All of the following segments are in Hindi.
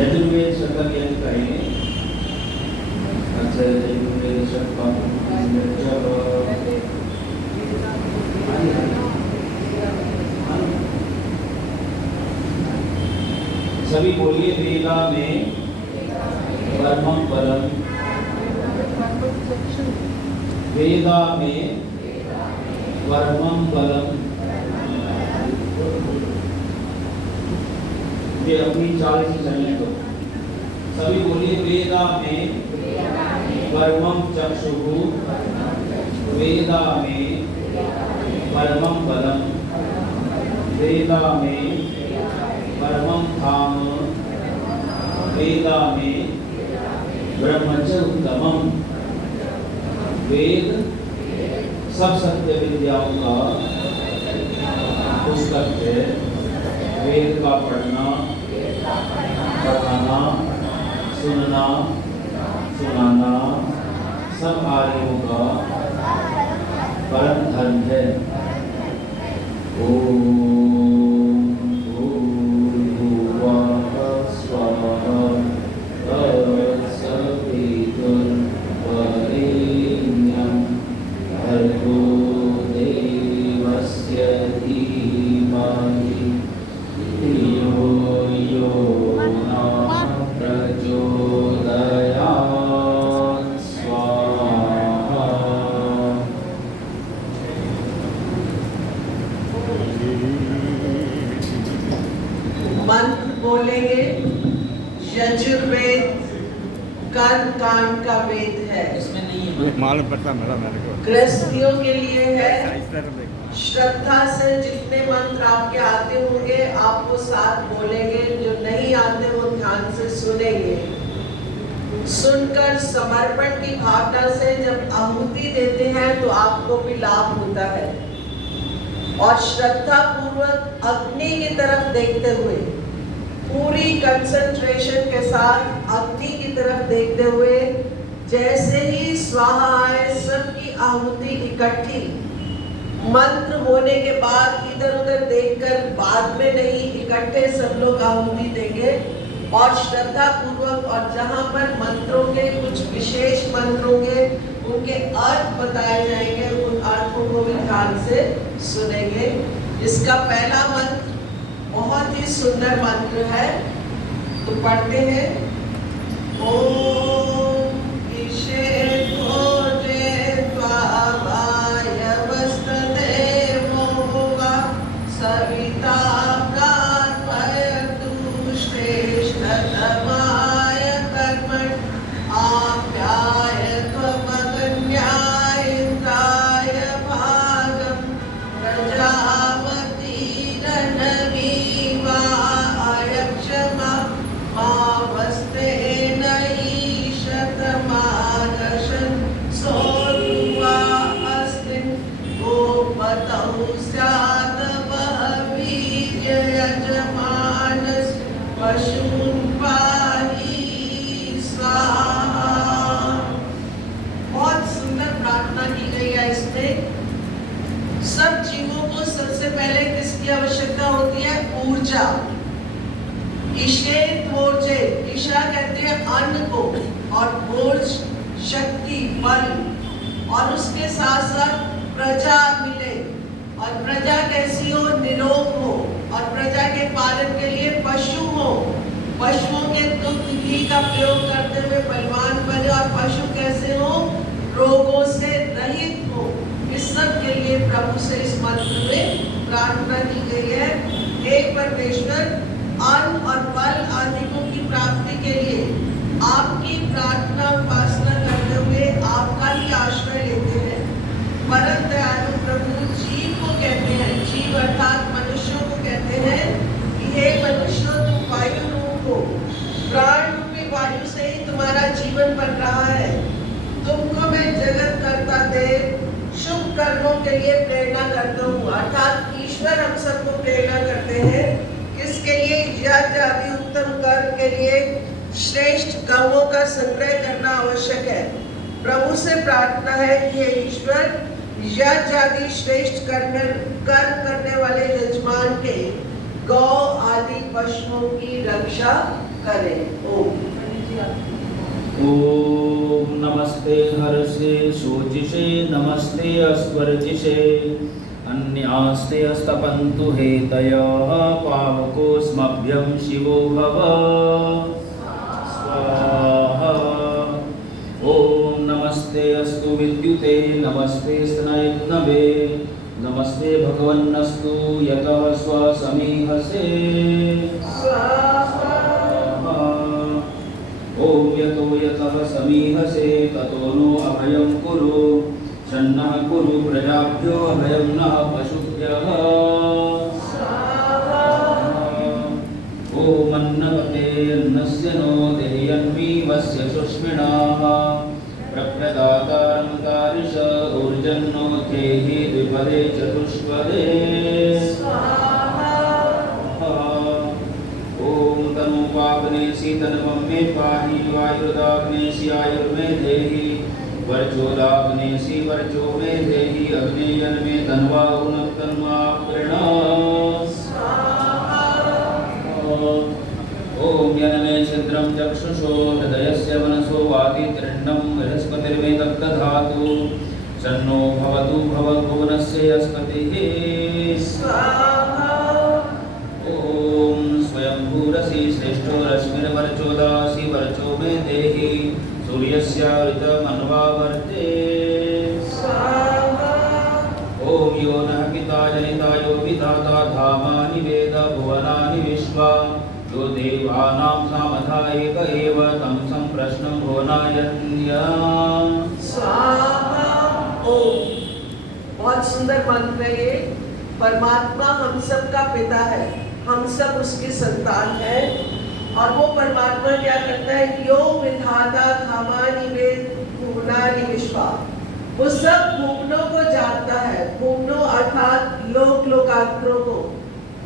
यजुर्वेद शतक यदि कहेंगे अच्छा यजुर्वेद शतक सभी बोलिए वेदा में परमं पदम वेदा में परमं पदम ये अपनी चाल से चलने दो सभी बोलिए वेदा में परमं चक्षुः वेदा में परमं पदम वेदा में परमं धाम वेदा में ब्रह्म च उत्तमम् वेद सब सत्य विद्याओं का पुस्तक है। वेद का पढ़ना पढ़ाना सुनना सुनाना सब आर्यों का परम धर्म है। ओम मंत्र बोलेंगे। यजुर्वेद कर्म कांड का वेद है। इसमें नहीं है मालूम पड़ता मेरा मेरे को गृहस्थियों के लिए है। श्रद्धा से जितने मंत्र आपके आते होंगे आप वो साथ बोलेंगे, जो नहीं आते वो ध्यान से सुनेंगे। सुनकर समर्पण की भावना से जब आहुति देते हैं तो आपको भी लाभ होता है। और श्रद्धा पूर्वक अग्नि की तरफ देखते हुए पूरी कंसंट्रेशन के साथ अग्नि की तरफ देखते हुए जैसे ही स्वाहा आए सबकी आहुति इकट्ठी मंत्र होने के बाद इधर उधर देखकर बाद में नहीं, इकट्ठे सब लोग आहुति देंगे। और श्रद्धा पूर्वक और जहाँ पर मंत्रों के कुछ विशेष मंत्र होंगे उनके अर्थ बताए जाएंगे, उन अर्थों को भी ध्यान से सुनेंगे। इसका पहला मंत्र बहुत ही सुंदर मंत्र है, तो पढ़ते हैं। ओम ईशे भोजे त्वामाय वस्तदेवो वा सविता प्रार्थयतु श्रेष्ठतमाय कर्मण आप्याय त्वमगन्याय इंद्राय भागं प्रजापति रणवीवा अयक्षमा मावस्ते नयि शतमादशन् सोऽनुवा अस्मिन् गोपतौ स्यात् बह्वीर्य यजमानस् पशून् पाहि स्वाहा। बहुत सुंदर प्रार्थना की गई है इसमें। सब जीवों को सबसे पहले किसकी आवश्यकता होती है? ऊर्जा। ईशेत ऊर्जे, ईशा कहते हैं अन्न को, और ऊर्ज शक्ति बल, और उसके साथ साथ प्रजा मिले। और प्रजा कैसी हो? निरोग हो। और प्रजा के पालन के लिए पशु हो, पशुओं के दुग्ध घी का प्रयोग करते हुए बलवान बने। और पशु कैसे हो? रोगों से रहित हो। इस सब के लिए प्रभु से इस मंत्र में प्रार्थना की गई है। हे परमेश्वर, अन्न और बल आदि की प्राप्ति के लिए आपकी प्रार्थना उपासना करते हुए आपका ही आश्रय लेते हैं। परम दयालु प्रभु जीव को कहते हैं, जीव अर्थात मनुष्यों को कहते हैं कि हे मनुष्यों, तुम वायु रूप हो, प्राण रूपी वायु से ही तुम्हारा जीवन बन रहा है। तुमको मैं जगत कर्ता देव शुभ कर्मों के लिए प्रेरणा करता हूँ। अर्थात ईश्वर हम सबको प्रेरणा करते हैं किसके लिए? यज्ञ आदि उत्तम कर्म के लिए श्रेष्ठ कर्मों का संग्रह करना आवश्यक है। प्रभु से प्रार्थना है कि हे ईश्वर, यज्ञ आदि श्रेष्ठ कर्म करने वाले यजमान के गौ आदि पशुओं की रक्षा करें। ओम। ओम नमस्ते हर्षे शोचिषे नमस्ते अस्वर्जिषे अन्यास्ते स्तपन्तु हेतयः पावकोऽस्मभ्यं शिवो भव स्वाहा। ओम नमस्ते अस्तु विद्युते नमस्ते स्नायुग्नवे नमस्ते भगवन्नस्तु यतः स्वसमीहसे स्वाहा। ओम यतो यतः समीहसे ततो नो अभयं कुरु सन्नः कुरु प्रजाभ्यो अभयं नः पशुभ्यः स्वाहा। ओम अन्नपते अन्नस्य नो देयन्मीवस्य सुष्मिणाः प्रप्रदातारंतारिष ऊर्जन्नो धेहि द्विपदे चतुष्पदे स्वाहा। ओम तनुपाग्नेसि तन्वमे पाहि वायुर्दाग्नेसि आयुर्मे देहि वर्चोदाग्नेसि वर्चो मे देहि अग्नेयन्मे तन्वा उनक्तन्वा प्रणा स्वाहा। ओम यन्मे छिद्रं चक्षुषो हृदयस्य मनसो वाति त्रिण्डं बृहस्पतिर्मे दग्धधातु सन्नो भवतु भवद्भुवनस्य यस्पतिः स्वाहा। ओम स्वयंभूरसि श्रेष्ठो रश्मिर्वर्चोदासि वर्चो मे देहि सूर्यस्यावृतमन्वावर्ते स्वाहा। ओम यो नः पिता जनिता यो विधाता धामानि वेद भुवनानि विश्वा यो देवानां सामधा एक एव तं सम्प्रश्नं भुवनायन्या स्वाहा। ओम। बहुत सुंदर मंत्र है ये। परमात्मा हम सब का पिता है, हम सब उसकी संतान है। और वो परमात्मा क्या करता है? यो विधाता धामानि वेद भुवनानि विश्वा, वो सब भुवनों को जानता है। भुवनों अर्थात लोक लोकांतरों को।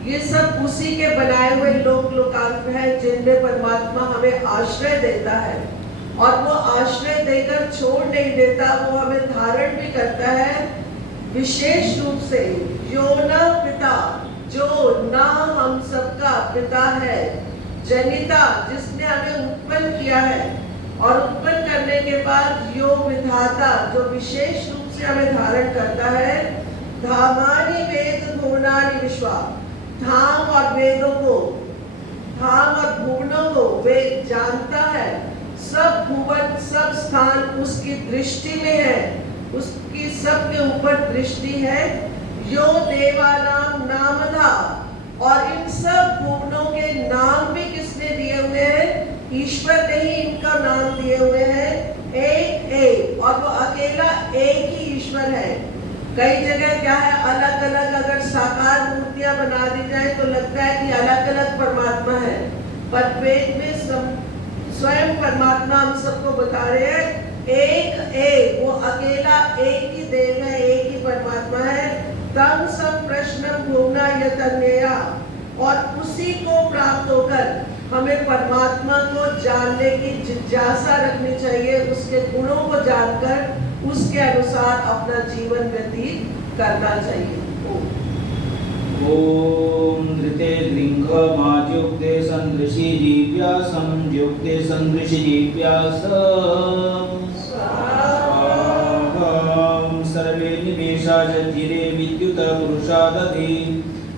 ये सब उसी के बनाए हुए लोक लोकांतर हैं जिनमें परमात्मा हमें आश्रय देता है। और वो आश्रय देकर छोड़ नहीं देता, वो हमें धारण भी करता है। विशेष रूप से यो न पिता, जो ना हम सबका पिता है, जनिता जिसने हमें उत्पन्न किया है, और उत्पन्न करने के बाद यो विधाता जो विशेष रूप से हमें धारण करता है। धामानि वेद भुवनानि विश्वा, धाम और वेदों को, धाम और भुवनों को वेद जानता है। सब भुवन सब स्थान उसकी दृष्टि में है, उसकी सबके ऊपर दृष्टि है। यो देवानां नामधा, और इन सब भुवनों के नाम भी किसने दिए हुए हैं? ईश्वर ने ही इनका नाम दिए हुए हैं। एक एक, और वो अकेला एक ही ईश्वर है। कई जगह क्या है, अलग अलग अगर साकार मूर्तियां बना दी जाए तो लगता है कि अलग अलग परमात्मा है, पर वेद में स्वयं परमात्मा हम सबको बता रहे हैं एक एक, वो अकेला एक ही देव है, एक ही परमात्मा है। तम सब प्रश्न भुवना यतन्यया, और उसी को प्राप्त होकर हमें परमात्मा को जानने की जिज्ञासा रखनी चाहिए। उसके गुणों को जानकर उसके अनुसार अपना जीवन व्यतीत करना चाहिए। ओम धृते गृंघ माजुक्ते संदृशि जीव्यासं युक्ते संदृशि जीव्यासं स्वाहा। सर्वे निमेषा जज्जिरे विद्युत पुरुषादधि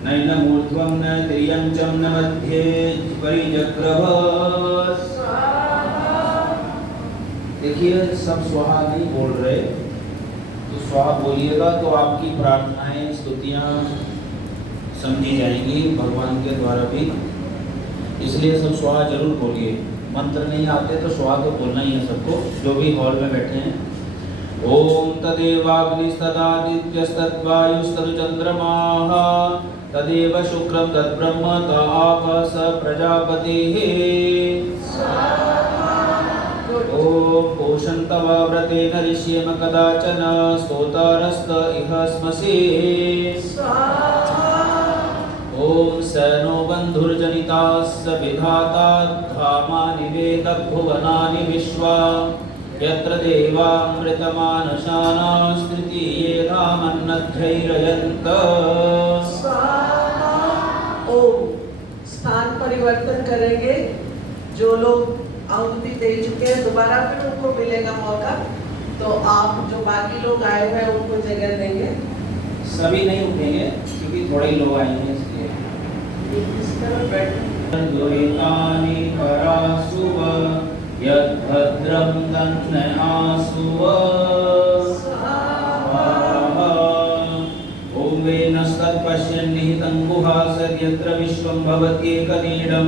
नैनमूर्ध्वं न त्र्यञ्चं न मध्ये परिजग्रभ स्वाहा। देखिए सब स्वाहा नहीं बोल रहे, तो स्वाहा बोलिएगा तो आपकी प्रार्थनाएं स्तुतियां समझी जाएंगी भगवान के द्वारा भी, इसलिए सब स्वाहा जरूर बोलिए। मंत्र नहीं आते तो स्वाहा तो बोलना ही है सबको, जो भी हॉल में बैठे हैं। ओम तदेवाग्निस्तदादित्यस्तद्वायुस्तदुचन्द्रमाः तदेव शुक्रं तद्ब्रह्म त आप स प्रजापतिः स्वाहा। ओम पोषन्तवा व्रतेन ऋष्येम कदाचन स्तोतारस्त इह स्मसि स्वाहा। ओम सैनो बन्धुर्जनितास्य विधाता धामानि वेद भुवनानि विश्वा यत्र देवामृतमानशानां तृतीये धामन्नध्यैरयन्त स्वाहा। ओम। स्थान परिवर्तन करेंगे। जो लोग आहुति दे चुके हैं दोबारा फिर उनको मिलेगा मौका, तो आप जो बाकी लोग आए हुए हैं उनको जगह देंगे। सभी नहीं उठेंगे क्योंकि थोड़े ही लोग आएंगे इसलिए। इस तरह बैठे दुरितानि परासुव यद्भद्रं तन्न आसुव स्वाहा। ॐ वेनस्तत्पश्यन् निहितं गुहासर्यत्र विश्वं भवत्येकनीडं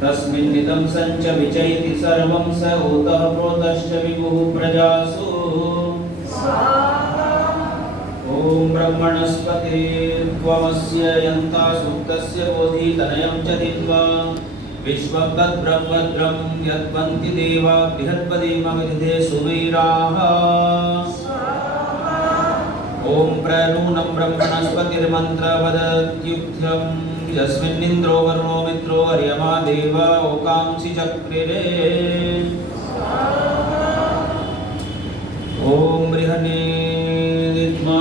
तस्मिन्निदं सञ्च विचयति सर्वं स ऊतः प्रोतश्च विभुः प्रजासु ॐ ब्रह्मणस्पते त्वमस्य यन्ता सूक्तस्य बोधितनयं च दिन्वा विश्वं तद्ब्रह्मद्रं यद्वन्ति देवा बृहत्पदेमविदधे सुवीराः ॐ प्रनूनं ब्रह्मणस्पतिर्मन्त्रवदत्युक्थ्यं यस्मिन्निन्द्रो वरुणो मित्रो अर्यमा देवा ओकांसि चक्रिरे ॐ बृहन्ने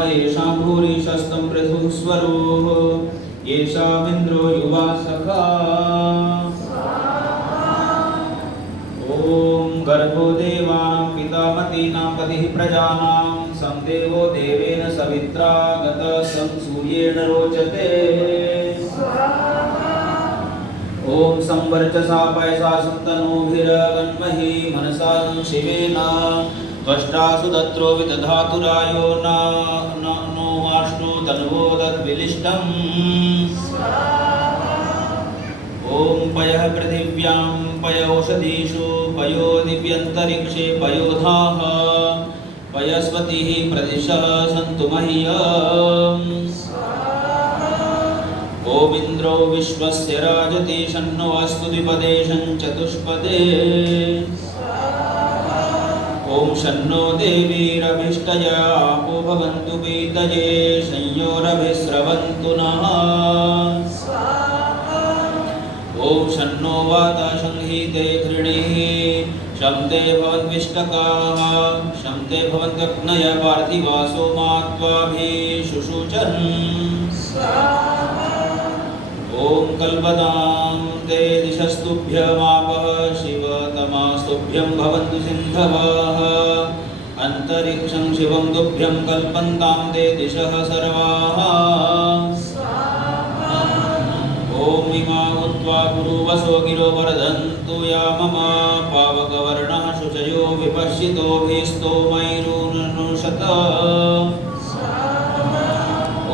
येषां भूरिशस्तं पृथुः स्वरोः येषामिन्द्रो युवा सखा ॐ गर्भो देवानां पितामतीनां पतिः प्रजानां सं देवो देवेन सवित्रा गतः सं सूर्येण रोचते ॐ संवर्चसा पयसा सन्तनूभिरगन्महि मनसा शिवेन त्वष्टासु दत्रो विदधातुरायो नो वाष्णो तन्वो तद्विलिष्टम् ॐ पयः पृथिव्यां पयोषधीषु पयो दिव्यन्तरिक्षे पयोधाः पयस्वतिः प्रदिशः सन्तु मह्यम् गोविन्द्रो विश्वस्य राजति शन्नो अस्तु द्विपदे चतुष्पदे ॐ शन्नो देवीरभिष्टया आपो भवन्तु पीतये संयोरभिस्रवन्तु नः ॐ शन्नो वाता संहीते घृणीः शं ते भवन्विष्टकाः शं ते भवन्त्यग्नय पार्थिवासो मात्वाभिः शुशुचन् ॐ कल्पतां ते दिशस्तुभ्यमापः शिवतमास्तुभ्यं भवन्तु सिन्धवः अन्तरिक्षं शिवं तुभ्यं कल्पन्तां ते दिशः सर्वाः ॐ इमा उत्वा पुरुवसो गिरो वर्धन्तु या मम पावकवर्णः शुचयो विपश्यितोभिस्तोमैरुनुषत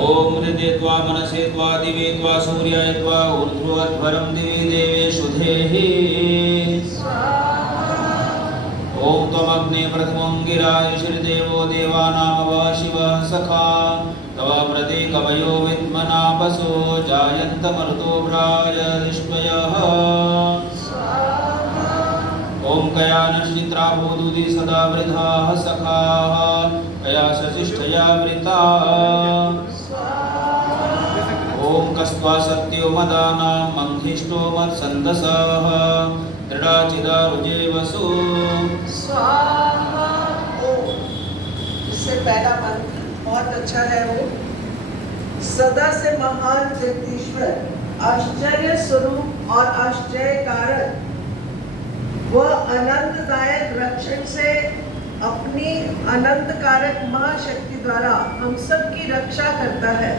ॐ हृदे त्वा मनसे त्वा दिवे त्वा सूर्याय त्वा ऊर्ध्वध्वरं दिवि देवेषु धेहि ॐ त्वमग्ने प्रथमं गिरायुषिर्देवो देवानामव शिवः सखा तव प्रति कवयो विद्मनापसो जायन्तमरुतो भ्राजदिष्टयः ॐ कया नश्चित्रा भूदुदि सदा वृधाः सखाः कया सशिष्टया वृता ॐ कस्त्वा सत्यो मदानां मङ्घिष्टो मत्सन्दसः दृढाचिदारुजे वसु स्वाहा। इससे पहला मंत्र बहुत अच्छा है वो, सदा से महान जगदीश्वर आश्चर्य स्वरूप और आश्चर्य कारक वह अनंतदायक रक्षण से अपनी अनंत कारक महाशक्ति द्वारा हम सब की रक्षा करता है,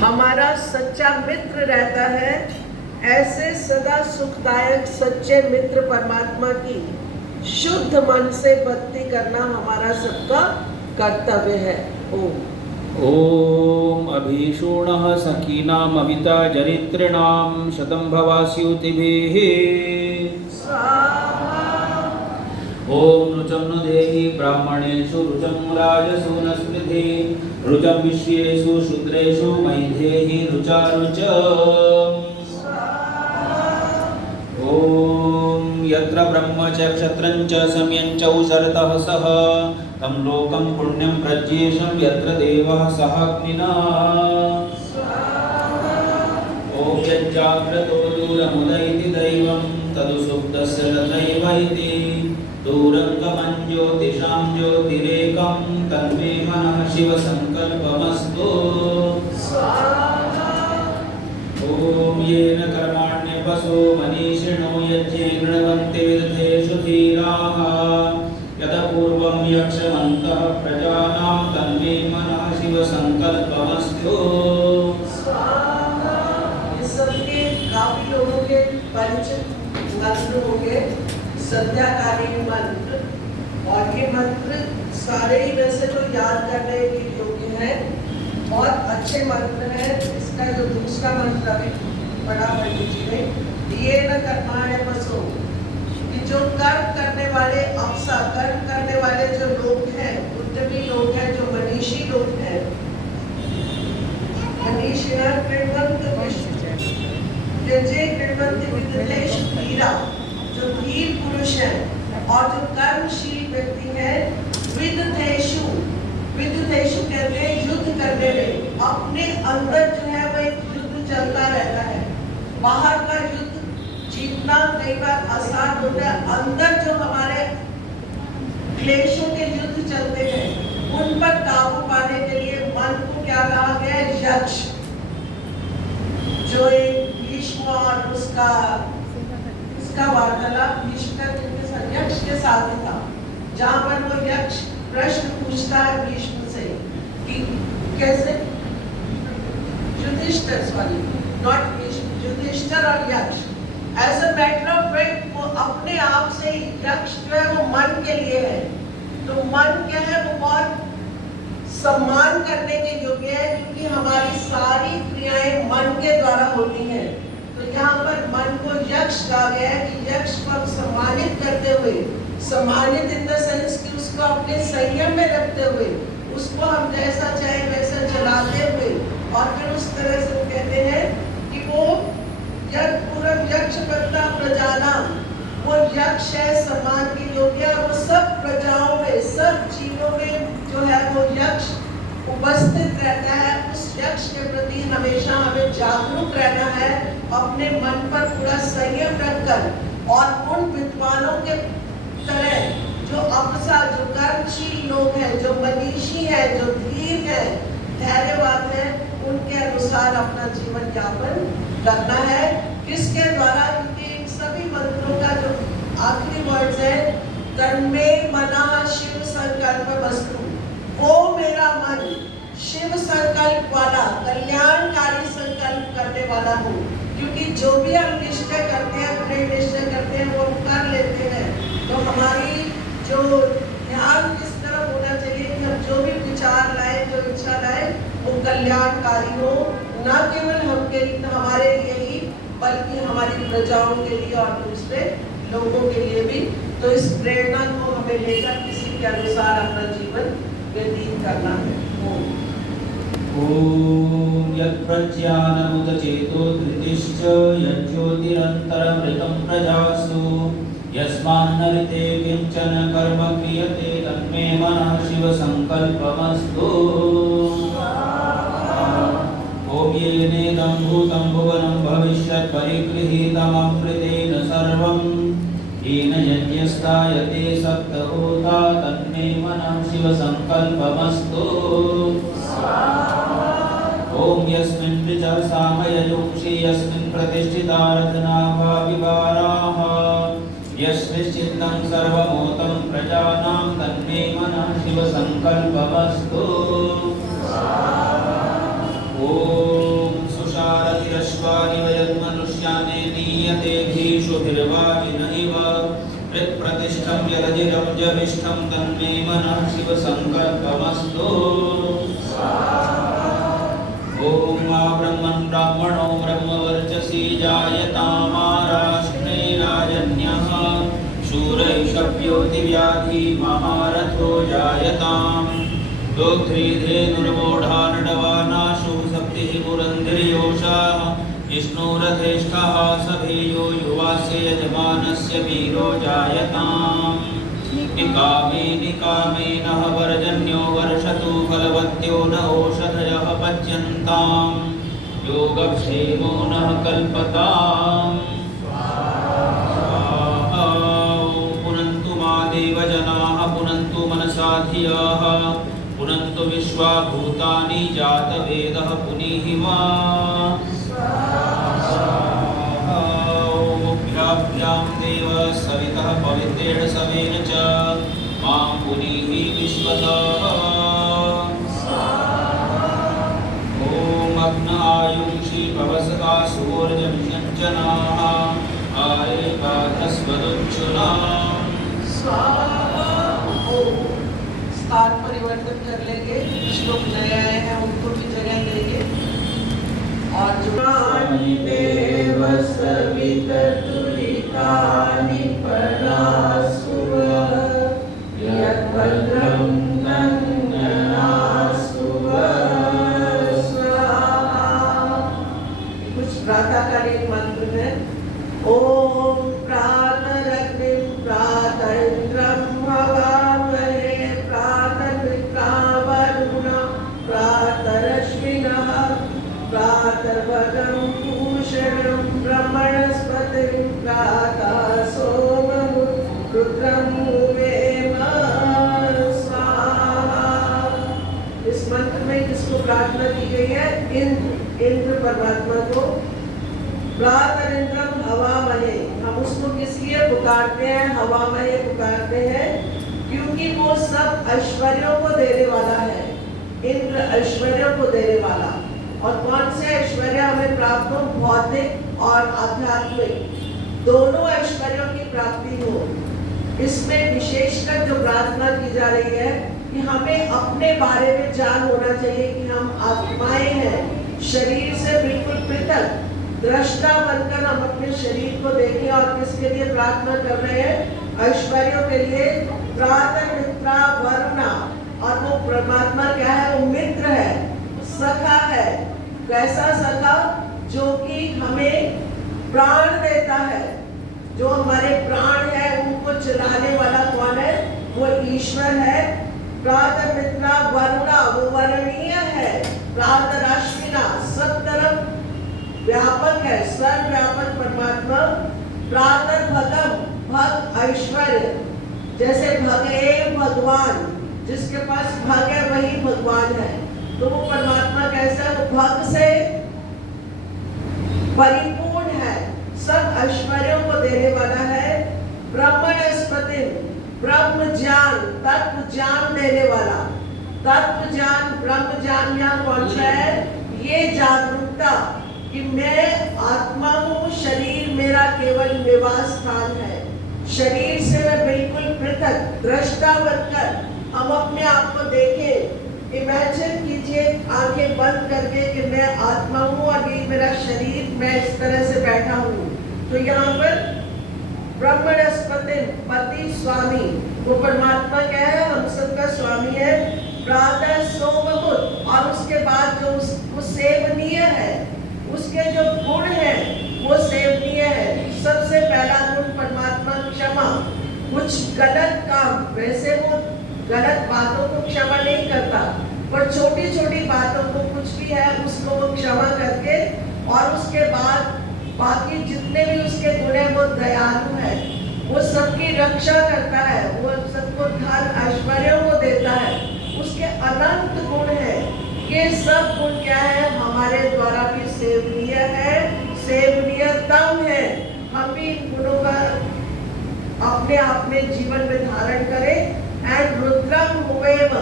हमारा सच्चा मित्र रहता है। ऐसे सदा सुखदायक सच्चे मित्र परमात्मा की शुद्ध मन से भक्ति करना हमारा सबका कर्तव्य है। ओम ॐ अभीषूणः सखीनाम् अमिता जरित्रिणां शतं भवास्युतिभिः ॐ रुचं नु देहि ब्राह्मणेषु रुचं राजसु न स्मृति रुचं विश्वेषु शूद्रेषु मैधेहि रुचा रुचम् ॐ यत्र ब्रह्म च क्षत्रं च सम्यं च उशरतः सह तं लोकं पुण्यं प्रज्येशं यत्र देवः सहाग्निना ॐ यज्जाग्रतो दूरमुदैति दैवं तदुसुप्तस्य तत्रैव इति दूरं गमन् ज्योतिषां ज्योतिरेकं तन्मे मनः शिवसङ्कल्पमस्तु ॐ येन कर्माण्य षट्पशो मनीषिणो यज्ञे गृह्णवन्ति विदधेषु धीराः यदपूर्वं यक्षमन्तः प्रजानां तन्मे मनः शिवसङ्कल्पमस्तु। ये सबके काफी लोगों के पंच मंत्र हो गए, संध्याकालीन मंत्र, और ये मंत्र सारे ही वैसे तो याद करने के योग्य हैं, बहुत अच्छे मंत्र हैं। इसका जो दूसरा मंत्र अभी पढ़ा पंडित जी ने, ये न कर्माण्य बसो, कि जो कर्म करने वाले अप्सर, कर्म करने वाले जो लोग हैं, उद्यमी लोग हैं, जो मनीषी लोग हैं, मनीषिणः कृण्वन्ति विदधेषु धीरा, जो धीर पुरुष हैं और जो कर्मशील व्यक्ति हैं, विदधेषु, विदधेषु कहते हैं युद्ध करने में, अपने अंदर जो है वो एक युद्ध चलता रहता है। बाहर का युद्ध जीतना कई बार आसान होता है, अंदर जो हमारे क्लेशों के युद्ध चलते हैं उन पर काबू पाने के लिए मन को क्या कहा गया है? यक्ष। जो एक भीष्म और उसका वार्तालाप भीष्म का यक्ष के साथ था, जहाँ पर वो यक्ष प्रश्न पूछता है भीष्म से कि कैसे, युधिष्ठिर और Yaksha, as a matter of fact वो अपने आप से ही, यक्ष जो है वो मन के लिए है, तो मन क्या है, वो बहुत सम्मान करने के योग्य है, क्योंकि हमारी सारी क्रियाएं मन के द्वारा होती हैं। तो यहाँ पर मन को यक्ष कहा गया है कि यक्ष को हम सम्मानित करते हुए, सम्मानित इन द सेंस कि उसको अपने संयम में रखते हुए, उसको हम जैसा चाहे वैसा चलाते हुए, और फिर उस तरह से वो कहते हैं कि वो यक्ष पत्ता प्रजानाम, वो यक्ष है, सम्मान के योग्य, वो सब प्रजाओं में, सब जीवों में जो है वो यक्ष उपस्थित रहता है। उस यक्ष के प्रति हमेशा हमें जागरूक रहना है, अपने मन पर पूरा संयम रखकर, और उन विद्वानों के तरह जो अप्सरा, जो कर्मशील लोग हैं, जो मनीषी हैं, जो धीर हैं, धैर्यवान हैं, उनके अनुसार अपना जीवन यापन करना है। किसके द्वारा? क्योंकि इन सभी मंत्रों का जो आखिरी वर्ड्स है, तन्मे मनः शिव संकल्प वस्तु, वो मेरा मन शिव संकल्प वाला, कल्याणकारी संकल्प करने वाला हो। क्योंकि जो भी हम निश्चय करते हैं, अपने निश्चय करते हैं, वो कर लेते हैं, तो हमारी जो ध्यान किस तरफ होना चाहिए कि हम जो भी विचार लाए, जो इच्छा लाए, वो कल्याणकारी हो, न केवल हमारे लिए ही, बल्कि हमारी प्रजाओं के लिए और दूसरे लोगों के लिए भी। तो इस प्रेरणा को हमें लेकर किसी के अनुसार अपना जीवन व्यतीत करना है। ओम यत्प्रज्ञानमुदचेतो धृतिश्च यज्ज्योतिरन्तरमृतं प्रजासु यस्मान्नरिते किञ्चन कर्म क्रियते तन्मे मनः शिवसङ्कल्पमस्तु। ओम येनेदं भूतं भुवनं भविष्यत् परिगृहीतममृतेन सर्वं येन यज्ञस्तायते सप्तहोता तन्मे मनः शिवसङ्कल्पमस्तु। ओम यस्मिन् ऋचः सामययोक्षि यस्मिन् प्रतिष्ठिता रत्नाभा विवाराः यस्मिश्चित्तं सर्वमोतं प्रजानां तन्मे मनः शिवसङ्कल्पमस्तु। ओम सुषारतिरश्वानिव यन्मनुष्याने नीयते भीषुभिर्वाजिन इव प्रतिष्ठं यदजिरं जविष्ठं तन्मे मनः शिवसङ्कल्पमस्तु। ओम ब्रह्मन् ब्राह्मणो ब्रह्मवर्चसी जायतामाराष्ट्रे राजन्यः शूरैषभ्योतिव्याधि महारथो जायताम् दोग्ध्रीधेनुर्मोढानडवानाशु सप्तिः पुरन्धिर्योषाः विष्णुरथेष्ठः सभेयो युवास्य यजमानस्य वीरो जायताम्। निकामेनः वर्जन्यो वर्षतु फलवत्यो न ओषधयः पच्यन्ताम् योगक्षेमो नः कल्पताम्। पुनन्तु मा देवजनाः पुनन्तु मनसा धियाः पुनन्तु विश्वा भूतानि जातवेदः पुनीहि मा। देव सवितः पवित्रेण समेन च मां पुनीः विश्वतः ॐ अग्नायुषि भवसका सूर्यमिषञ्जनाः आरे पाठस्वदुच्छुना स्थान परिवर्तन कर लेंगे। श्लोक नए आए हैं उनको भी जगह देंगे। और जो देव सवितर्तुरितानि परासुव यद्भद्रं नन्नासुव स्वाहा। कुछ प्रातःकालीन मंत्र है। ओम प्रातरग्निं प्रातरिन्द्रं हवामहे प्रातर्वित्रावरुणः प्रातरश्विनः प्रातर्भगं भूषणं ब्रह्मणस्पतिं प्रातः सोमं रुद्रं वेम स्वाहा। इस मंत्र में किसको प्रार्थना की गई है? इंद्र परमात्मा को। प्रातरिन्द्रं हवामहे, हम उसको किस लिए पुकारते हैं? हवामहे पुकारते हैं क्योंकि वो सब ऐश्वर्यों को देने वाला है। इंद्र ऐश्वर्यों को देने वाला। और कौन से ऐश्वर्य हमें प्राप्त हो? भौतिक और आध्यात्मिक दोनों ऐश्वर्यों की प्राप्ति हो। इसमें विशेषकर जो प्रार्थना की जा रही है कि हमें अपने बारे में जान होना चाहिए कि हम आत्माएं हैं, शरीर से बिल्कुल पृथक। दृष्टा बनकर हम अपने शरीर को देखें। और किसके लिए प्रार्थना कर रहे हैं? ऐश्वर्यों के लिए। प्रातः मित्रा वरुणा, और वो परमात्मा क्या है? वो मित्र है, सखा है। कैसा सखा? जो कि हमें प्राण देता है। जो हमारे प्राण है उनको चलाने वाला कौन है? वो ईश्वर है। प्रातः मित्रा वरुणा, वो वर्णीय है। प्रातः अश्विना, सब तरफ व्यापक है, सर्वव्यापक परमात्मा। प्रातर्भगम, भग ऐश्वर्य, जैसे भगे भगवान, जिसके पास भग है वही भगवान है। तो वो परमात्मा कैसा है? वो भग से परिपूर्ण है, सब ऐश्वर्यों को देने वाला है। ब्रह्मणस्पति, ब्रह्म ज्ञान, तत्व ज्ञान देने वाला। तत्व ज्ञान, ब्रह्म ज्ञान यहाँ कौन सा है? ये जागरूकता कि मैं आत्मा हूँ, शरीर मेरा केवल निवास स्थान है। शरीर से मैं बिल्कुल पृथक। दृष्टा बनकर हम अपने आप को देखें। इमेजिन कीजिए आंखें बंद करके कि मैं आत्मा हूँ और ये मेरा शरीर, मैं इस तरह से बैठा हूँ। तो यहाँ पर ब्रह्मणस्पति, पति स्वामी, वो परमात्मा क्या है? हम सबका स्वामी है। प्रातः सोममुत, और उसके बाद जो वो सेवनीय है, उसके जो गुण है वो सेवनीय है। सबसे पहला गुण परमात्मा क्षमा। कुछ गलत काम, वैसे वो गलत बातों को क्षमा नहीं करता, पर छोटी छोटी बातों को कुछ भी है उसको वो क्षमा करके, और उसके बाद बाकी जितने भी उसके गुण है वो दयालु है। वो सबकी रक्षा करता है, वो सबको धन ऐश्वर्यों को देता है। उसके अनंत गुण है। ये सब गुण क्या है? हमारे द्वारा भी सेवनीय है, सेवनीयतम है। हम भी इन गुणों का अपने आप में जीवन में धारण करें। एंड रुद्रम हुवेम,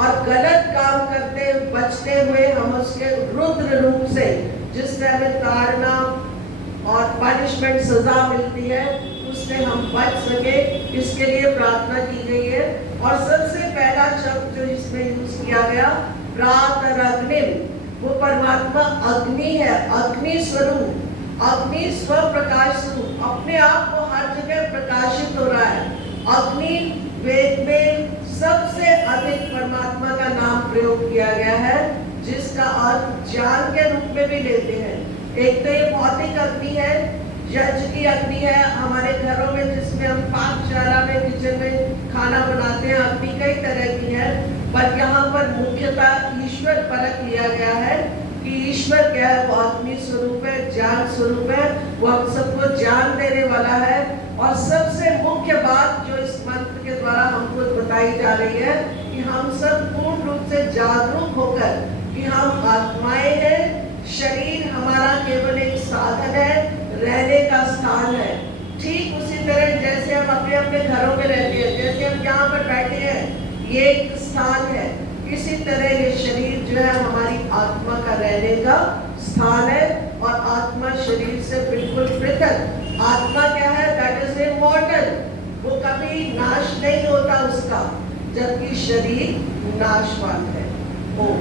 और गलत काम करते बचते हुए हम उसके रुद्र रूप से, जिससे हमें ताड़ना और पनिशमेंट सजा मिलती है, उससे हम बच सके, इसके लिए प्रार्थना की गई है। और सबसे पहला शब्द जो इसमें यूज किया गया प्रातरग्निम, वो परमात्मा अग्नि है, अग्नि स्वरूप, अग्नि स्वप्रकाश स्वरूप, अपने आप को हर जगह प्रकाशित हो रहा है। अग्नि वेद में सबसे अधिक परमात्मा का नाम प्रयोग किया गया है, जिसका अर्थ ज्ञान के रूप में भी लेते हैं। एक तो ये भौतिक अग्नि है, यज्ञ की अग्नि है हमारे घरों में, जिसमें हम पाकशाला में, किचन में खाना बनाते हैं। अग्नि कई तरह की है, पर यहाँ पर मुख्यतः ईश्वर परक लिया गया है कि ईश्वर क्या है? वो अग्नि स्वरूप है, ज्ञान स्वरूप है। वो हम सबको ज्ञान देने वाला है। और सबसे मुख्य बात जो इस मंत्र के द्वारा हमको बताई जा रही है कि हम सब पूर्ण रूप से जागरूक होकर कि हम आत्माएं हैं, शरीर हमारा केवल एक साधन है, रहने का स्थान है। ठीक उसी तरह अपने अपने घरों में रहते हैं, जैसे हम यहाँ पर बैठे हैं, ये एक स्थान है, इसी तरह ये शरीर जो है हमारी आत्मा का रहने का स्थान है। और आत्मा शरीर से बिल्कुल पृथक। आत्मा क्या है? दैट इज इमॉर्टल, वो कभी नाश नहीं होता उसका, जबकि शरीर नाशवान है। ओम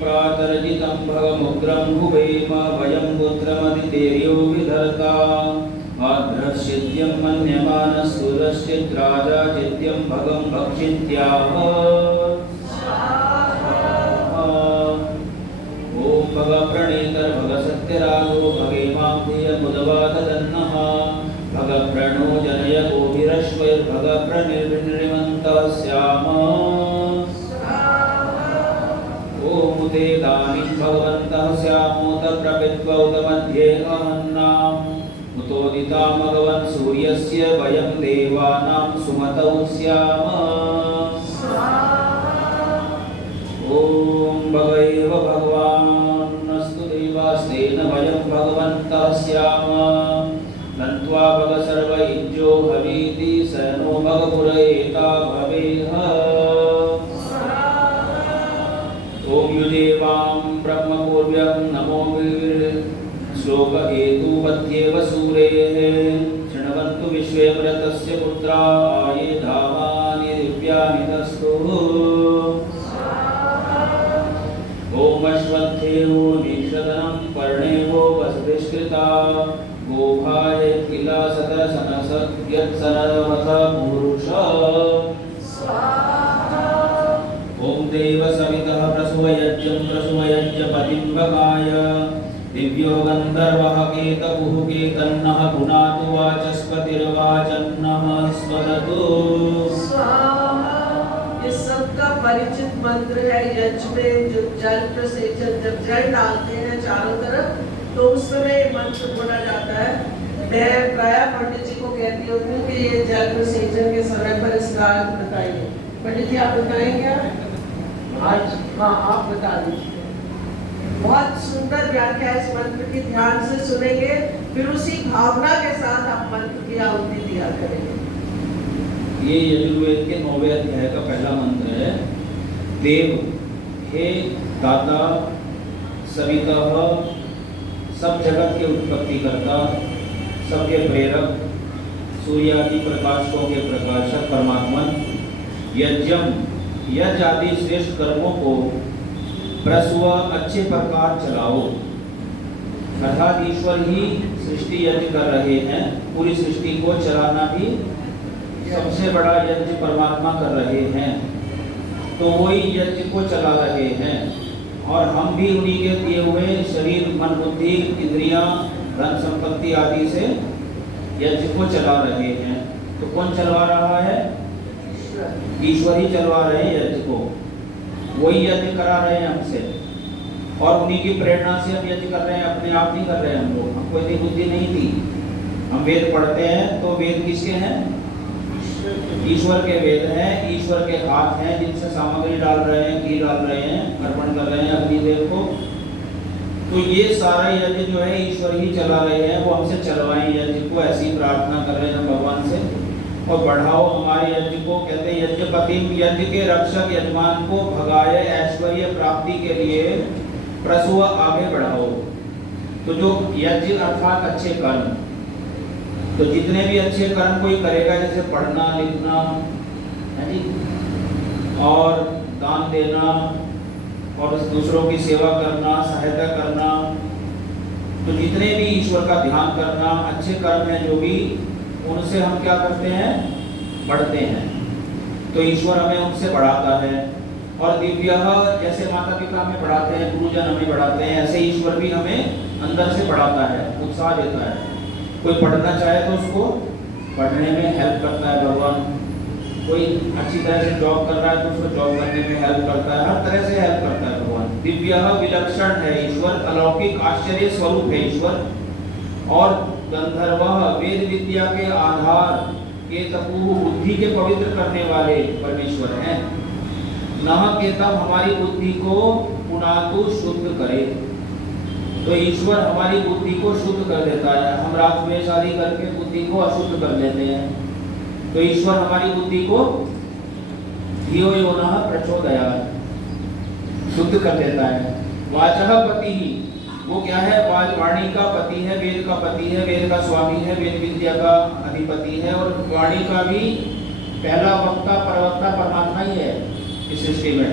प्रातर्जितं भगमुग्रं भुवेम वयं पुत्रमदितेर्यो विधर्ता आद्रश्चित्यं मन्यमानस्तुरश्चिद्राजा चित्यं भगं भक्षित्याह। ओम भग प्रणीतर भग सत्यराजो भगेमां धियमुदवाददन्नः भग प्रणो जनय गोभिरश्वैर्भग प्रणिर्विनृमन्तः स्याम। ओम ते दानीं भगवन्तः स्यामोत प्रपित्वौत मध्ये अहन्नाम् उतोदिता भगवन् सूर्यस्य वयं देवानां सुमतौ स्याम। ओम भगवैव भगवानस्तु देवास्तेन वयं भगवन्तः स्याम। नन्त्वा भग सर्वयुज्यो हवीति स नो भगपुरएता भवेह। ओम युजेवां ब्रह्मपूर्व्यं नमो श्लोक हेतुपत्येव सूरेः शृण्वन्तु विश्वेमृतस्य पुत्रा ये धामानि दिव्यानि तस्तुः। ओम अश्वत्थेयो निषदनं पर्णेवो वसुभिष्कृता गोभाय किला सतसनसद्यत्सनमथ पुरुष। ओम देव सवितः प्रसूयज्यं प्रसूयज्यपतिं भगाय दिव्यो गन्धर्वः केतपुः केतन्नः पुनातु वाचस्पतिर्वाचन्नः स्वरतु। ये सबका परिचित मंत्र है। यज्ञ में जो जल प्रसेचन, जब जल डालते हैं चारों तरफ, तो उस समय मंत्र बोला जाता है। मैं प्राय पंडित जी को कहती होती हूँ कि ये जल प्रसेचन के समय पर इसका अर्थ बताइए। पंडित जी आप बताएंगे? आज हाँ आप बता दीजिए। बहुत सुंदर व्याख्या इस मंत्र की, ध्यान से सुनेंगे, फिर उसी भावना के साथ आप मंत्र की आहुति दिया करेंगे। ये यजुर्वेद के 9वें अध्याय का पहला मंत्र है। देव, हे दाता, सवितः, सब जगत के उत्पत्ति करता, सबके प्रेरक, सूर्यादि प्रकाशकों के प्रकाशक परमात्मन, यज्ञम, यज्ञ आदि श्रेष्ठ कर्मों को प्रस्व अच्छे प्रकार चलाओ। अर्थात ईश्वर ही सृष्टि यज्ञ कर रहे हैं, पूरी सृष्टि को चलाना भी सबसे बड़ा यज्ञ परमात्मा कर रहे हैं, तो वही यज्ञ को चला रहे हैं। और हम भी उन्हीं के दिए हुए शरीर, मन, बुद्धि, इंद्रियां, धन संपत्ति आदि से यज्ञ को चला रहे हैं। तो कौन चलवा रहा है? ईश्वर ही चलवा रहे हैं यज्ञ को, वही यज्ञ करा रहे हैं हमसे। और उन्हीं की प्रेरणा से हम यज्ञ कर रहे हैं, अपने आप नहीं कर रहे हैं हम लोग। हमको इतनी बुद्धि नहीं थी। हम वेद पढ़ते हैं तो वेद किसके हैं? ईश्वर के वेद हैं, ईश्वर के हाथ हैं जिनसे सामग्री डाल रहे हैं, घी डाल रहे हैं, अर्पण कर रहे हैं अग्निदेव को। तो ये सारा यज्ञ जो है ईश्वर ही चला रहे हैं, वो हमसे चलवाएं यज्ञ को, ऐसी प्रार्थना कर रहे हैं भगवान से। और बढ़ाओ हमारे यज्ञ को, कहते हैं यज्ञपति, यज्ञ के रक्षक यजमान को भगाए ऐश्वर्य प्राप्ति के लिए प्रसूव आगे बढ़ाओ। तो जो यज्ञ अर्थात अच्छे कर्म, तो जितने भी अच्छे कर्म कोई करेगा, जैसे पढ़ना लिखना है जी, और दान देना, और दूसरों की सेवा करना, सहायता करना, तो जितने भी ईश्वर का ध्यान करना, अच्छे कर्म हैं जो भी, उनसे हम क्या करते हैं? बढ़ते हैं। तो ईश्वर हमें उनसे बढ़ाता है। और दिव्य, जैसे माता पिता हमें बढ़ाते हैं, गुरुजन हमें बढ़ाते हैं, ऐसे ईश्वर भी हमें अंदर से बढ़ाता है, उत्साह देता है। कोई पढ़ना चाहे तो उसको पढ़ने में हेल्प करता है भगवान। कोई अच्छी तरह से जॉब कर रहा है तो उसको जॉब करने में हेल्प करता है, हर तरह से हेल्प करता है भगवान। दिव्य, विलक्षण है ईश्वर, अलौकिक आश्चर्य स्वरूप है ईश्वर। और गंधर्व, वेद विद्या के आधार के तपु, बुद्धि के पवित्र करने वाले परमेश्वर हैं। नह के तब हमारी बुद्धि को पुनातु शुद्ध करे। तो ईश्वर हमारी बुद्धि को शुद्ध कर देता है। हम हम राग द्वेष आदि करके बुद्धि को अशुद्ध कर लेते हैं। तो ईश्वर हमारी बुद्धि को धियो यो नः प्रचोदयात् शुद्ध कर देता है। वाचः पति ही, वो क्या है? वाणी का पति है, वेद का पति है, वेद का स्वामी है, वेद विद्या का अधिपति है, और वाणी का भी पहला वक्ता प्रवक्ता परमात्मा ही है इस सृष्टि में।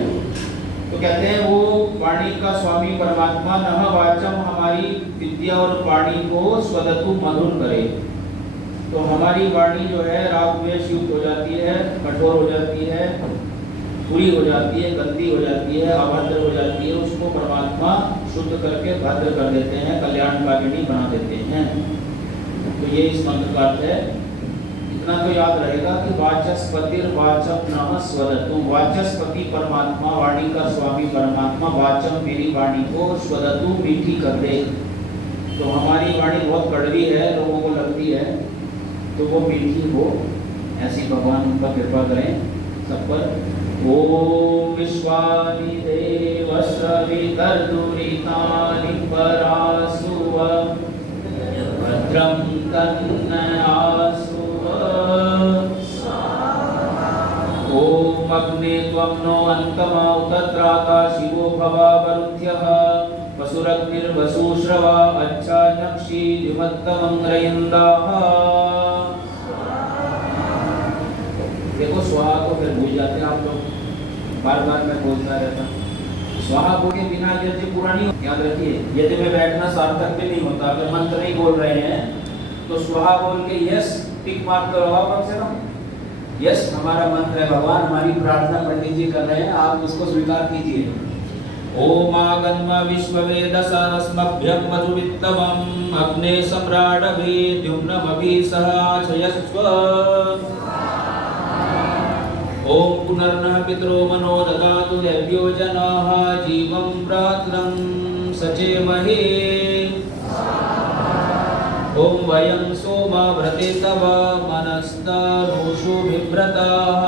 तो कहते हैं वो वाणी का स्वामी परमात्मा नः वाचम, हमारी विद्या और वाणी को स्वदतु मधुर करे। तो हमारी वाणी जो है राग द्वेष युक्त हो जाती है, कठोर हो जाती है, बुरी हो जाती है, गंदी हो जाती है, अभद्र हो जाती है, उसको परमात्मा शुद्ध करके भद्र कर देते हैं, कल्याणकारिणी बना देते हैं। तो ये इस मंत्र का अर्थ है। इतना तो याद रहेगा कि वाचस्पतिर वाचम नः स्वदतु, वाचस्पति परमात्मा, वाणी का स्वामी परमात्मा, वाचम मेरी वाणी को स्वदतु मीठी कर दे। तो हमारी वाणी बहुत कड़वी है, लोगों को लगती है, तो वो मीठी हो, ऐसी भगवान उन पर कृपा करें सब पर। ओम विश्वानि देव सवितर्दुरितानि परासुव भद्रं तन्नयासुव। ओम अग्ने त्वं नो अन्तमा उतत्राता शिवो भवा वरुध्यः वसुरग्निर्वसुश्रवा अच्छा नक्षी विमत्तमंग्रयन्दाः। देखो स्वाहा को फिर भूल जाते हैं आप लोग, बार बार मैं बोलता रहता हूँ। स्वाहा बोल के बिना यज्ञ पूरा नहीं होता, याद रखिए। यज्ञ में बैठना सार्थक भी नहीं होता। अगर मंत्र नहीं बोल रहे हैं तो स्वाहा बोल के यस टिक मार्क करो आप कम से कम। यस हमारा मंत्र है, भगवान हमारी प्रार्थना पंडित जी कर रहे हैं, आप उसको स्वीकार कीजिए। ओम आगन्म विश्ववेदसस्मभ्यं मधुवित्तमं अग्ने सम्राडभि द्युम्नमभि सहाचयस्व। ओम पुनर्नः पितरो मनो ददातु देव्यो जनाः जीवं प्रात्रं सचेमहे। ओम वयं सोमा व्रते तव मनस्तानुषु बिभ्रताः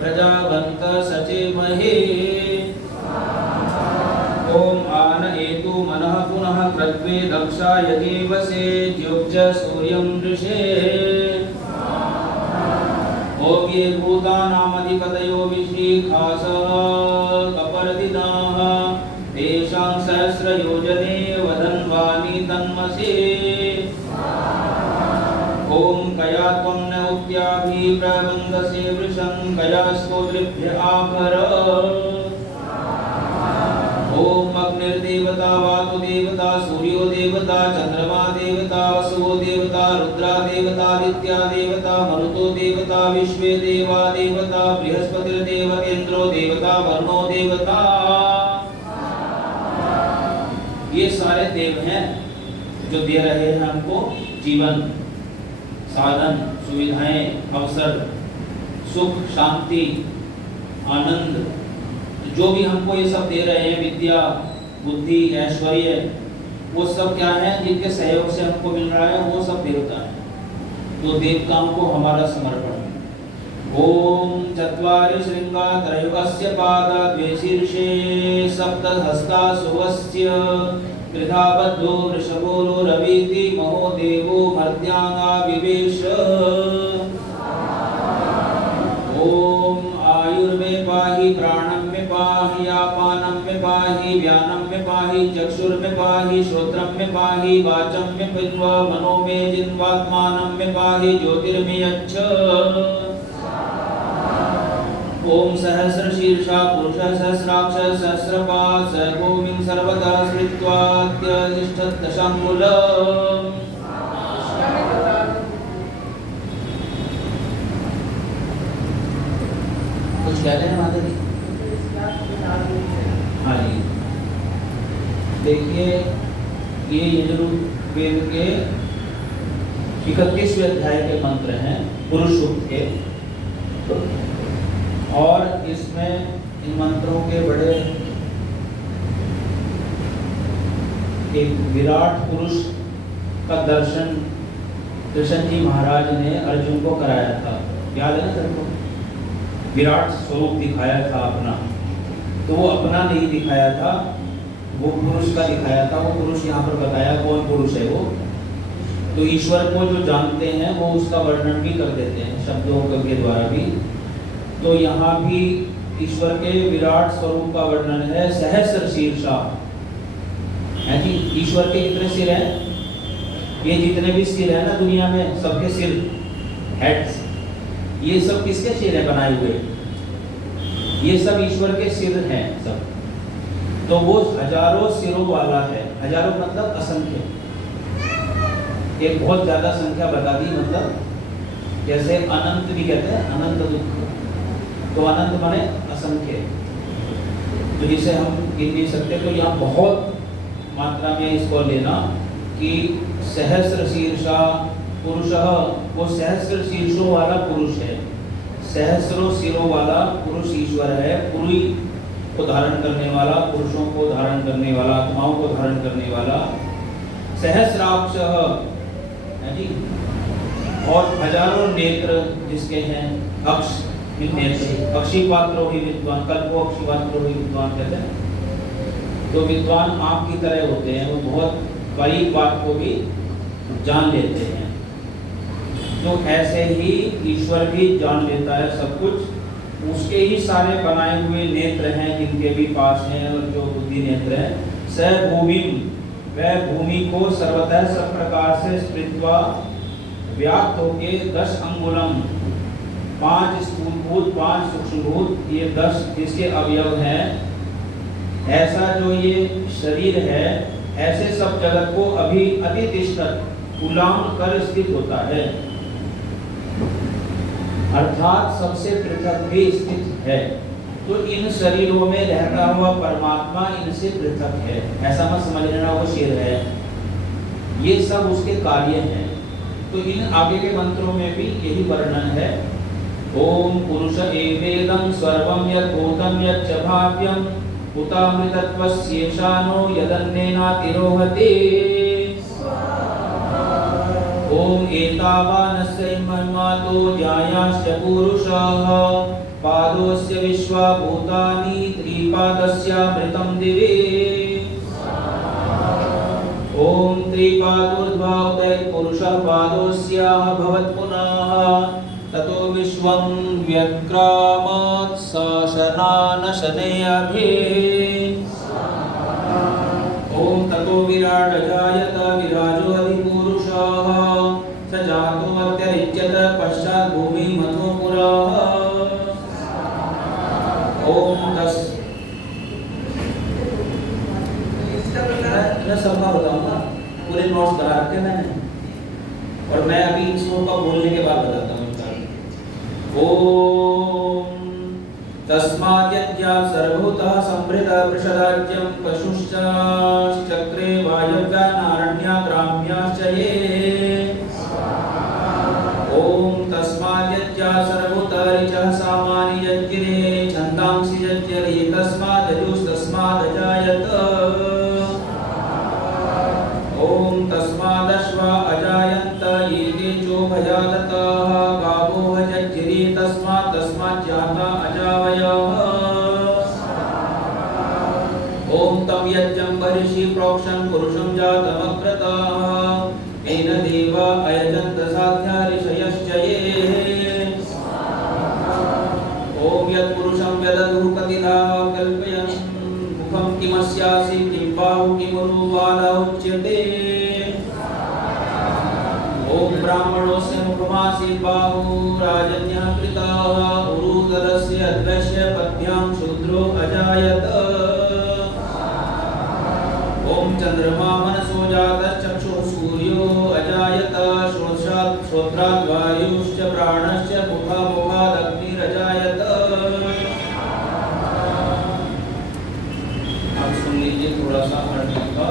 प्रजावन्तः सचेमहे। ओम आन एतु मनः पुनः कृत्वे दक्षा यजेवसे द्युब्ज सूर्यं दृशे। ओम ये भूतानामधिपतयो विशीखासः कपर्दिनाः तेषां सहस्रयोजने वदन्वानि तन्मसे। ओम कया त्वं न उक्त्याभि प्रबन्धसे वृषं कया स्तोत्रेभ्य आभर। ओम अग्निर्देवता वातु देवता सूर्यो देवता चंद्रमा देवता वसुओ देवता रुद्रा देवता आदित्या देवता मरुतो देवता विश्वे देवा देवता बृहस्पतिर्देवतेन्द्रो देवता वरुणो देवता। ये सारे देव हैं जो दे रहे हैं हमको जीवन, साधन, सुविधाएं, अवसर, सुख, शांति, आनंद, जो भी हमको ये सब दे रहे हैं, विद्या, बुद्धि, ऐश्वर्य, वो सब क्या है? जिनके सहयोग से हमको मिल रहा है, वो सब देवता है। तो देवताओं को हमारा समर्पण है। ओम चत्वारि श्रृंगा त्रयोस्य पादा द्वे शीर्षे सप्तहस्ता सुवस्य त्रिधा बद्धो वृषभो रवीति महो देवो मर्त्यांगा विवेश। ओम आयुर्मे पाहि प्राणं में पाहि आपानं में पाहि व्यानं में पाहि चक्षुर में पाहि श्रोत्रं में पाहि वाचं में पिन्वा मनो में जिन्वात्मानं में पाहि ज्योतिर्मे अच्छ। ओम सहस्र शीर्षा पुरुष सहस्राक्ष सहस्रपाद सर्वोमिं सर्वदा स्मृत्वा त्यतिष्ठत् दशाङ्गुलम्। कुछ कह रहे हैं माता जी? हाँ जी, देखिए ये यजुर्वेद के 31वें अध्याय के मंत्र हैं, पुरुष सूक्त के। और इसमें इन मंत्रों के बड़े एक विराट पुरुष का दर्शन कृष्ण जी महाराज ने अर्जुन को कराया था, याद है ना सबको? विराट स्वरूप दिखाया था अपना, तो वो अपना नहीं दिखाया था, वो पुरुष का दिखाया था। वो पुरुष यहाँ पर बताया कौन पुरुष है वो? तो ईश्वर को जो जानते हैं वो उसका वर्णन भी कर देते हैं शब्दों के द्वारा भी। तो यहाँ भी ईश्वर के विराट स्वरूप का वर्णन है। सहस्र शीर्षा है जी। ईश्वर के कितने सिर हैं? ये जितने भी सिर है ना दुनिया में, सबके सिर, हेड्स, ये सब किसके सिर हैं बनाए हुए? ये सब ईश्वर के सिर हैं सब। तो वो हजारों सिरों वाला है। हजारों मतलब असंख्य, एक बहुत ज्यादा संख्या बता दी, मतलब जैसे अनंत भी कहते हैं, अनंत दुख, तो अनंत माने असंख्य, तो जिसे हम गिन नहीं सकते। तो यहाँ बहुत मात्रा में इसको लेना कि सहस्र शीर्षा पुरुषः, वो सहस्र शीर्षों वाला पुरुष है, सहस्रों सिरों वाला पुरुष ईश्वर है। पुरी को धारण करने वाला, पुरुषों को धारण करने वाला, आत्माओं को धारण करने वाला। सहस्राक्षः है जी। और हजारों नेत्र जिसके हैं, अक्ष नेत्र, अक्षिपात्रो ही विद्वान, कल को अक्षिपात्रो ही विद्वान कहते हैं। तो विद्वान आँख की तरह होते हैं, वो बहुत बारीक बात को भी जान लेते हैं। तो ऐसे ही ईश्वर भी जान लेता है सब कुछ। उसके ही सारे बनाए हुए नेत्र हैं जिनके भी पास हैं, और जो बुद्धि नेत्र हैं। स भूमि, वह भूमि को सर्वतः सब प्रकार से स्पृत्वा व्याप्त होके 10 अंगुलम, 5 स्थूलभूत 5 सूक्ष्मभूत, ये 10 जिसके अवयव हैं, ऐसा जो ये शरीर है, ऐसे सब जगत को अभी अधितिष्ठत् उलांग कर स्थित होता है, अर्थात सबसे पृथक भी स्थित है। तो इन शरीरों में रहता हुआ परमात्मा इनसे पृथक है, ऐसा मत समझ लेना वो शेर है, ये सब उसके कार्य हैं। तो इन आगे के मंत्रों में भी यही वर्णन है। ओम पुरुष एवेदं सर्वं यद्भूतं यच्च भाव्यं उतामृतत्वस्येषानो यदन्नेनातिरोहते। ओम एतावानस्य महिमातो जायाश्च पुरुषः पादोस्य विश्वा भूतानि त्रिपादस्यामृतं दिवे। ओम त्रिपादोर्ध्वा उदय पुरुषः पादोस्याः भवत् पुनः ततो विश्वं व्यक्रामत् शासनान शनैर्भे। ओम ततो विराट जायत विराजो अधिपुरुषः स जातो अत्यरिच्यत पश्चात् भूमि मथो पुरः। ओम तस् मैं सबका बताऊंगा, पूरे नोट्स बना रखे मैंने, और मैं अभी इन श्लोक का बोलने के बाद बताता हूँ। ओम तस्माद्यज्ञा सर्वभूतः संवृतः वृषदाज्यं पशुश्च चक्रे वायव्या नारण्या ग्राम्याश्च ये। ओम तस्माद्यज्ञा सर्वभूतः ऋचः सामानि यज्ञिरे छन्दांसि यज्ञिरे तस्मादजुस्तस्मादजायत। ओम तस्मादश्वा अजायन्त ये तेजो भयादतः गावो यज्ञिरे तस्माज्जाता अजावयः। ओम तम यज्ञं बर्हिषि प्रोक्षं पुरुषं जातमग्रतः येन देवा अयजन्त साध्या ऋषयश्च ये। ओम यत्पुरुषं यदधुः कतिधा कल्पयन् मुखं किमस्यासि किं बाहु किमुरुवाला उच्यते। ओम ब्राह्मणोऽस्य मुखमासीत् बाहु राजन्यः कृतः उरुतरस्य अद्वैस्य पद्भ्यां शूद्रो अजायत। ओम चंद्रमा मनसो जातश्चक्षुः सूर्यो अजायत श्रोत्रात् वायुश्च प्राणश्च मुखात् अग्निरजायत। अब सुन लीजिए थोड़ा सा अर्थ का।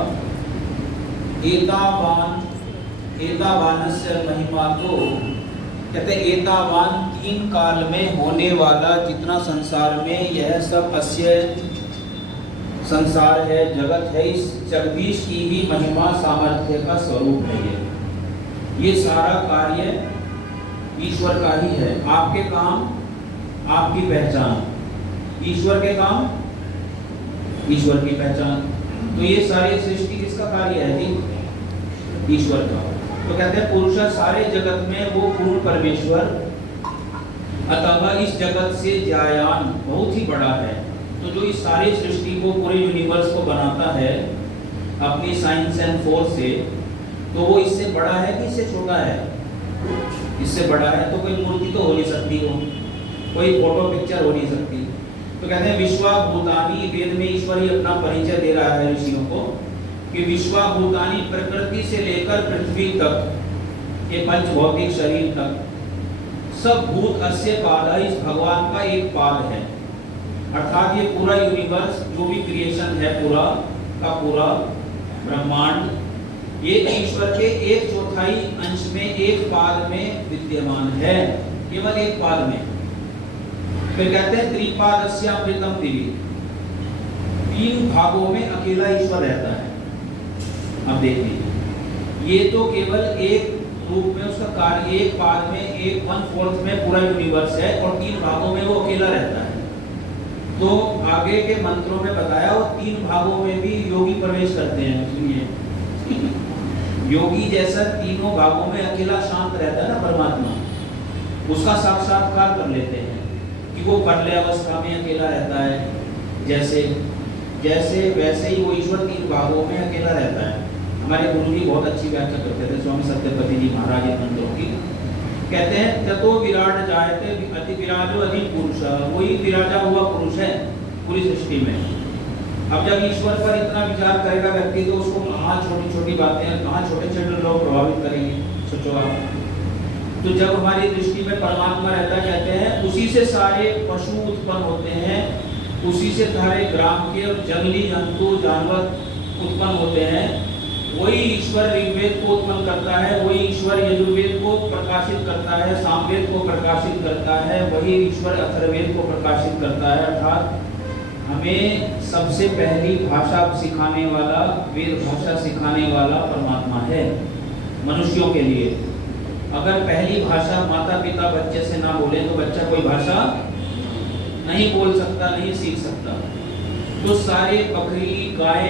एतावानस्य महिमा, तो कहते एतावान 3 काल में होने वाला जितना संसार में यह सब अस्य संसार है, जगत है, इस जगदीश की ही महिमा सामर्थ्य का स्वरूप है। ये सारा कार्य ईश्वर का ही है। आपके काम, आपकी पहचान, ईश्वर के काम, ईश्वर की पहचान। तो ये सारी सृष्टि किसका कार्य है जी? ईश्वर का। तो कहते हैं पुरुष सारे जगत में वो पूर्ण परमेश्वर अथवा इस जगत से जायान बहुत ही बड़ा है। तो जो इस सारी सृष्टि को पूरे यूनिवर्स को बनाता है अपनी साइंस एंड फोर्स से, तो वो इससे बड़ा है कि इससे छोटा है? इससे बड़ा है। तो कोई मूर्ति तो हो नहीं सकती, हो कोई फोटो पिक्चर हो नहीं सकती। तो कहते हैं विश्वाभूतानि, वेद में ईश्वर ही अपना परिचय दे रहा है ऋषियों को कि विश्वाभूतानि प्रकृति से लेकर पृथ्वी तक, ये पंच भौतिक शरीर तक सब भूत अस्य पादा, इस भगवान का एक पाद है। अर्थात ये पूरा यूनिवर्स जो भी क्रिएशन है पूरा का पूरा ब्रह्मांड, ये ईश्वर के 1/4 अंश में एक पाद में विद्यमान है, केवल एक पाद में। फिर कहते हैं त्रिपादस्य अमृतम दिवि, 3 भागों में अकेला ईश्वर रहता है। अब देख लीजिए, ये तो केवल एक रूप में उसका कार्य, एक पाद में 1/4 में पूरा यूनिवर्स है और 3 भागों में वो अकेला रहता है। तो आगे के मंत्रों में बताया वो 3 भागों में भी योगी प्रवेश करते हैं। सुनिए, योगी जैसा तीनों भागों में अकेला शांत रहता है ना परमात्मा, उसका साक्षात्कार कर लेते हैं कि वो प्रलय अवस्था में अकेला रहता है जैसे जैसे वैसे ही वो ईश्वर 3 भागों में अकेला रहता है। हमारे गुरु जी बहुत अच्छी व्याख्या करते थे, स्वामी सत्यपति जी महाराज इन मंत्रों की। कहते हैं ततो विराट जायते अति विराजो अधिक पुरुष, वही विराजा हुआ पुरुष है पूरी सृष्टि में। अब जब ईश्वर पर इतना विचार करेगा व्यक्ति, तो उसको कहाँ छोटी छोटी बातें, कहाँ छोटे छोटे लोग प्रभावित करेंगे, सोचो आप। तो जब हमारी दृष्टि में परमात्मा रहता है, कहते हैं उसी से सारे पशु उत्पन्न होते हैं, उसी से सारे ग्राम के और जंगली जंतु जानवर उत्पन्न होते हैं। वही ईश्वर ऋग्वेद को उत्पन्न करता है, वही ईश्वर यजुर्वेद को प्रकाशित करता है, सामवेद को प्रकाशित करता है, वही ईश्वर अथर्ववेद को प्रकाशित करता है। अर्थात हमें सबसे पहली भाषा सिखाने वाला, वेद भाषा सिखाने वाला परमात्मा है मनुष्यों के लिए। अगर पहली भाषा माता पिता बच्चे से ना बोले तो बच्चा कोई भाषा नहीं बोल सकता, नहीं सीख सकता। तो सारे बकरी गाय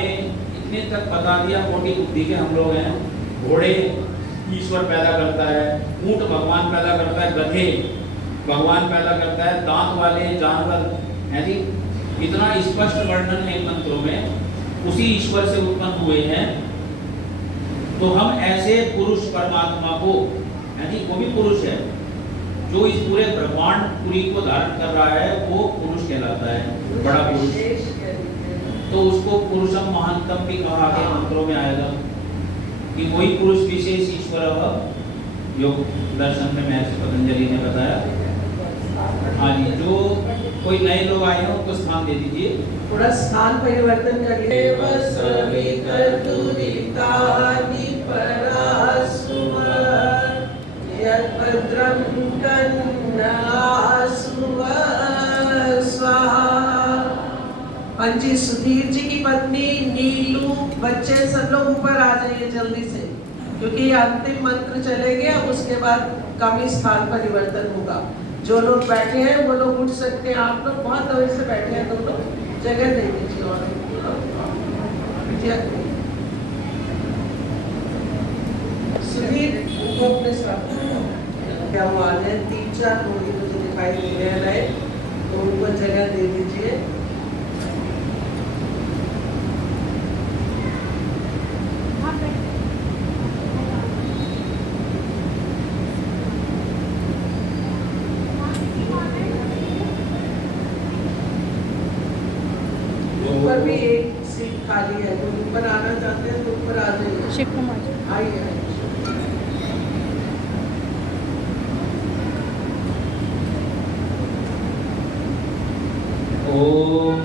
इतने तक बता दिया, मोटी बुद्धि के हम लोग हैं। घोड़े ईश्वर पैदा करता है, ऊंट भगवान पैदा करता है, गधे भगवान पैदा करता है, दांत वाले जानवर है जी। इतना स्पष्ट वर्णन है मंत्रों में, उसी ईश्वर से उत्पन्न हुए हैं। तो हम ऐसे पुरुष परमात्मा को है जी, वो भी पुरुष है जो इस पूरे ब्रह्मांड पूरी को धारण कर रहा है, वो पुरुष कहलाता है, बड़ा पुरुष। तो उसको पुरुषम महानतम भी कहा के मंत्रों में आएगा कि वही पुरुष विशेष ईश्वर योग दर्शन में महर्षि पतंजलि ने बताया। हाँ जी, जो कोई नए लोग आए हो उनको स्थान दे दीजिए, थोड़ा स्थान परिवर्तन करिए। जी सुधीर जी की पत्नी नीलू, बच्चे सब लोग ऊपर आ जाइए जल्दी से, क्योंकि अंतिम मंत्र चलेंगे। अब उसके बाद कम ही स्थान परिवर्तन होगा। जो लोग बैठे हैं वो लोग उठ सकते हैं। आप लोग बहुत देर से बैठे हैं, तो लोग जगह दे दीजिए। और सुधीर उनको अपने साथ क्या वो आ जाए, 3-4 लोग मुझे दिखाई दे रहे हैं, तो उनको जगह दे दीजिए। ऊपर भी एक सीट खाली है, तो ऊपर आना चाहते हैं तो ऊपर आ जाइए। शिव कुमार आइए। ओम